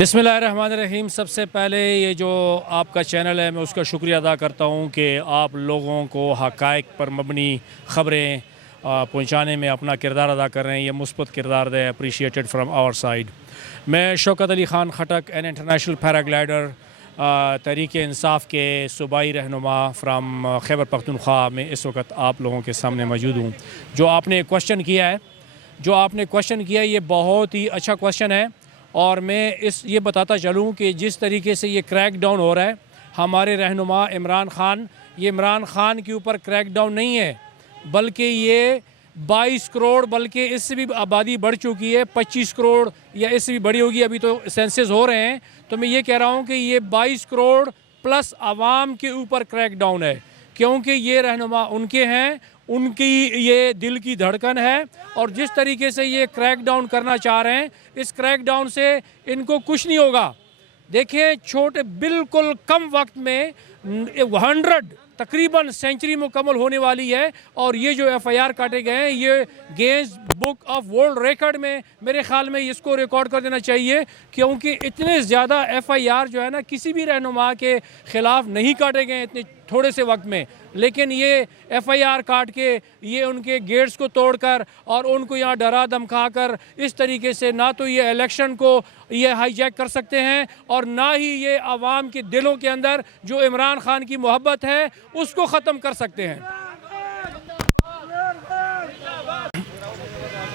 बिस्मिल्लाहिर्रहमानिर्रहीम। सबसे पहले ये जो आपका चैनल है मैं उसका शुक्रिया अदा करता हूँ कि आप लोगों को हक़ाइक़ पर मबनी ख़बरें पहुँचाने में अपना किरदार अदा कर रहे हैं। ये मुस्बत किरदार है, अप्रीशिएटेड फ्राम आवर साइड। मैं Shaukat Ali Khan Khattak, an international paraglider, Tehreek Insaf के सूबाई रहनुमा फ्राम खैबर पख्तूनख्वा में इस वक्त आप लोगों के सामने मौजूद हूँ। जो आपने क्वेश्चन किया है ये बहुत ही अच्छा क्वेश्चन है और मैं ये बताता चलूँ कि जिस तरीके से ये क्रैक डाउन हो रहा है, हमारे रहनुमा इमरान ख़ान, ये इमरान ख़ान के ऊपर क्रैक डाउन नहीं है बल्कि ये 22 करोड़, बल्कि इससे भी आबादी बढ़ चुकी है, 25 करोड़ या इससे भी बड़ी होगी, अभी तो सेंसस हो रहे हैं। तो मैं ये कह रहा हूँ कि ये 22 करोड़ प्लस आवाम के ऊपर क्रैक डाउन है, क्योंकि ये रहनुमा उनके हैं, उनकी ये दिल की धड़कन है। और जिस तरीके से ये क्रैक डाउन करना चाह रहे हैं, इस क्रैक डाउन से इनको कुछ नहीं होगा। देखिए, छोटे बिल्कुल कम वक्त में 100 तकरीबन सेंचुरी मुकम्मल होने वाली है और ये जो FIR काटे गए हैं ये Guinness book of world record में मेरे ख्याल में इसको रिकॉर्ड कर देना चाहिए, क्योंकि इतने ज़्यादा FIR जो है ना किसी भी रहनुमा के ख़िलाफ़ नहीं काटे गए इतने थोड़े से वक्त में। लेकिन ये FIR काट के ये उनके गेट्स को तोड़कर और उनको यहाँ डरा धमका कर इस तरीके से ना तो ये इलेक्शन को ये हाईजैक कर सकते हैं और ना ही ये आवाम के दिलों के अंदर जो इमरान ख़ान की मोहब्बत है उसको ख़त्म कर सकते हैं।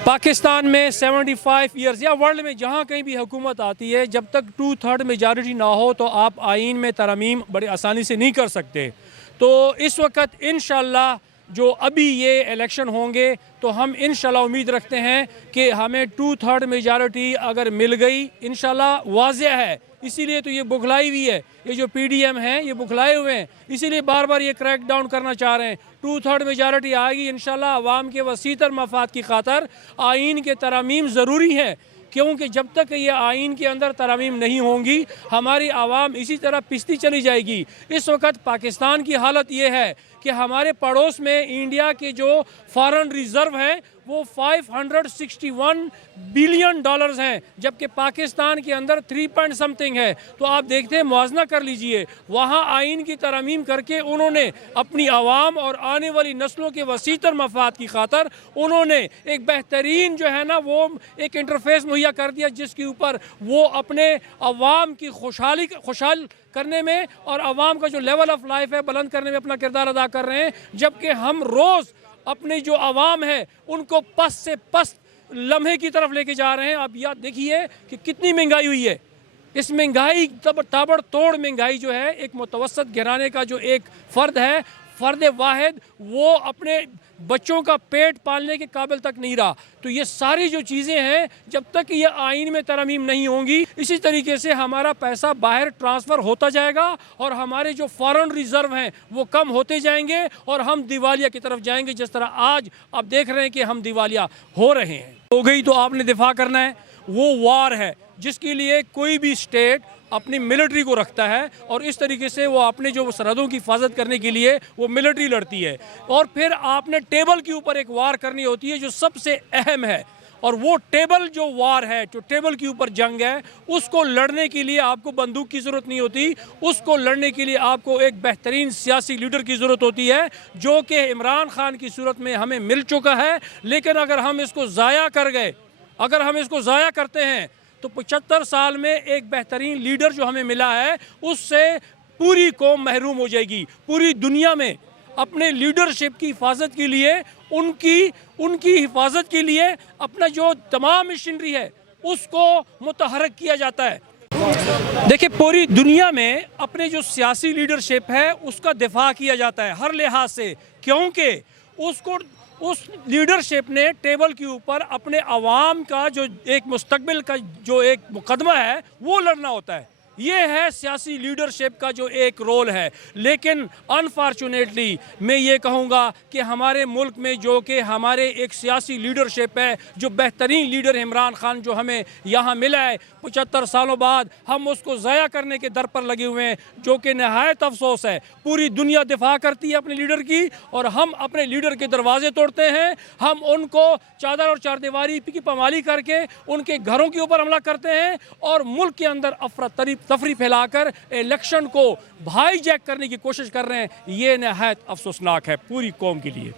पाकिस्तान में 75 ईयर्स या वर्ल्ड में जहाँ कहीं भी हुकूमत आती है, जब तक 2/3 मेजॉरिटी ना हो तो आप आइन में तरमीम बड़ी आसानी से नहीं कर सकते। तो इस वक्त इंशाल्लाह जो अभी ये इलेक्शन होंगे तो हम इंशाल्लाह उम्मीद रखते हैं कि हमें 2/3 मेजॉरिटी अगर मिल गई, इंशाल्लाह वाज़ेह है। इसीलिए तो ये बुखलाई हुई है, ये जो PDM हैं ये बुखलाए हुए हैं, इसीलिए बार बार ये क्रैक डाउन करना चाह रहे हैं। 2/3 मेजॉरिटी आएगी इंशाल्लाह, अवाम के वसीतर मफाद की खातर आइन के तरमीम ज़रूरी है, क्योंकि जब तक ये आइन के अंदर तरमीम नहीं होंगी हमारी आवाम इसी तरह पिसती चली जाएगी। इस वक्त पाकिस्तान की हालत ये है कि हमारे पड़ोस में इंडिया के जो फॉरेन रिज़र्व हैं वो 561 बिलियन डॉलर्स हैं, जबकि पाकिस्तान के अंदर 3 पॉइंट समथिंग है। तो आप देखते हैं, मुआवजा कर लीजिए, वहाँ आइन की तरमीम करके उन्होंने अपनी आवाम और आने वाली नस्लों के वसीतर मफाद की खातर उन्होंने एक बेहतरीन जो है ना वो एक इंटरफेस मुहैया कर दिया, जिसके ऊपर वो अपने आवाम की खुशहाल करने में और आवाम का जो लेवल ऑफ लाइफ है बुलंद करने में अपना किरदार अदा कर रहे हैं। जबकि हम रोज़ अपने जो आवाम है उनको पस्त से पस्त लम्हे की तरफ लेके जा रहे हैं। आप याद देखिए कि कितनी महंगाई हुई है। इस महंगाई ताबड़तोड़ महंगाई जो है, एक मुतवसत घराने का जो एक फ़र्द है, फ़र्द वाहिद, वो अपने बच्चों का पेट पालने के काबिल तक नहीं रहा। तो ये सारी जो चीज़ें हैं, जब तक ये आइन में तरमीम नहीं होंगी, इसी तरीके से हमारा पैसा बाहर ट्रांसफ़र होता जाएगा और हमारे जो फॉरेन रिज़र्व हैं वो कम होते जाएंगे और हम दिवालिया की तरफ जाएंगे, जिस तरह आज आप देख रहे हैं कि हम दिवालिया हो रहे हैं। हो गई तो आपने दिफा करना है। वो वार है जिसके लिए कोई भी स्टेट अपनी मिलिट्री को रखता है और इस तरीके से वो अपने जो सरहदों की हिफाजत करने के लिए वो मिलिट्री लड़ती है। और फिर आपने टेबल के ऊपर एक वार करनी होती है जो सबसे अहम है, और वो टेबल जो वार है, जो टेबल के ऊपर जंग है, उसको लड़ने के लिए आपको बंदूक की ज़रूरत नहीं होती। उसको लड़ने के लिए आपको एक बेहतरीन सियासी लीडर की ज़रूरत होती है, जो कि इमरान ख़ान की सूरत में हमें मिल चुका है। लेकिन अगर हम इसको ज़ाया कर गए, अगर हम इसको ज़ाया करते हैं तो 75 साल में एक बेहतरीन लीडर जो हमें मिला है उससे पूरी कौम महरूम हो जाएगी। पूरी दुनिया में अपने लीडरशिप की हिफाजत के लिए, उनकी हिफाजत के लिए अपना जो तमाम मशीनरी है उसको मुतहरक किया जाता है। देखिए, पूरी दुनिया में अपने जो सियासी लीडरशिप है उसका दिफा किया जाता है हर लिहाज से, क्योंकि उस लीडरशिप ने टेबल के ऊपर अपने अवाम का जो एक मुस्तकबिल का जो एक मुकदमा है वो लड़ना होता है। ये है सियासी लीडरशिप का जो एक रोल है। लेकिन अनफॉर्चुनेटली मैं ये कहूँगा कि हमारे मुल्क में जो कि हमारे एक सियासी लीडरशिप है, जो बेहतरीन लीडर इमरान खान जो हमें यहाँ मिला है 75 सालों बाद, हम उसको ज़ाया करने के दर पर लगे हुए हैं, जो कि नहायत अफसोस है। पूरी दुनिया दिफा करती है अपने लीडर की और हम अपने लीडर के दरवाजे तोड़ते हैं। हम उनको चादर और चारदीवारी की पमाली करके उनके घरों के ऊपर हमला करते हैं और मुल्क के अंदर अफरा तफरी फैलाकर इलेक्शन को हाईजैक करने की कोशिश कर रहे हैं। ये नहायत अफसोसनाक है पूरी कौम के लिए।